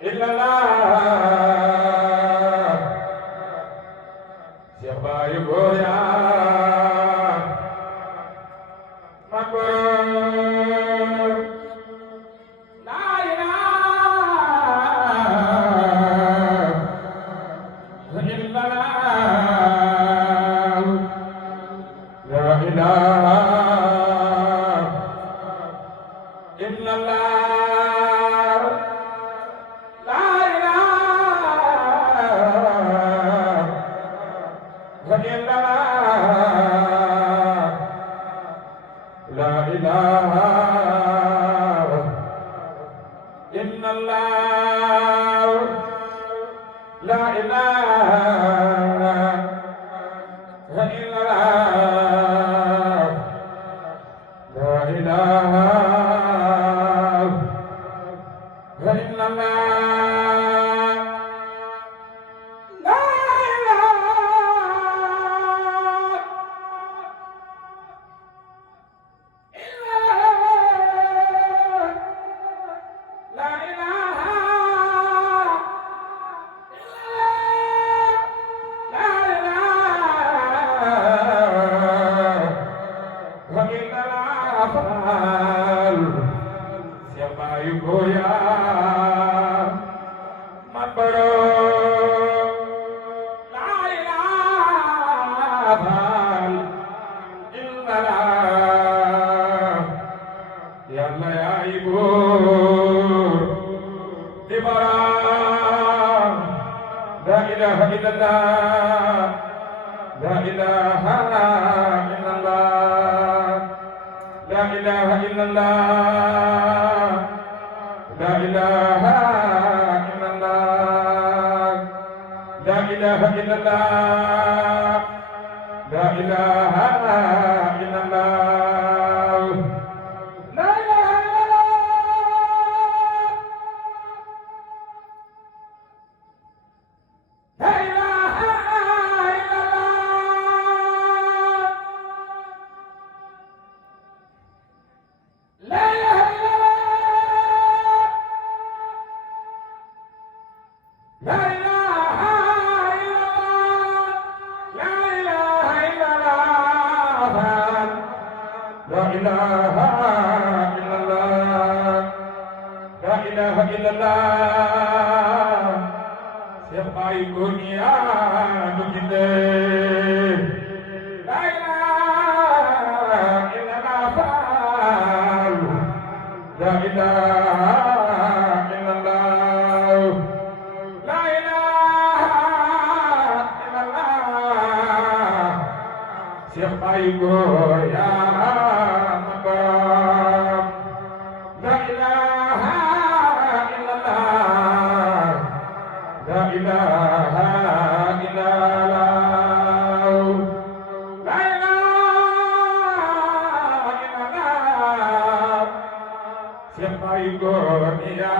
illallah Cheikh Baye Goya makbar la ilaha illallah la ilaha illallah لا إله إلا الله لا إله إلا الله لا إله إلا الله لا Cheikh Baye Goya makbaro la ilaha illallah yàlla yaay buur di boroom la ilaha illallah la ilaha illallah la ilaha illallah la ilaha illallah la ilaha illallah la ilaha illallah la ilaha Cheikh Baye Goya nu ginde la ilaha illallah faal la ilaha illallah la ilaha illallah Cheikh Baye Goya makbar la ilaha la ilaha illallah la ilaha illallah Cheikh Baye Goya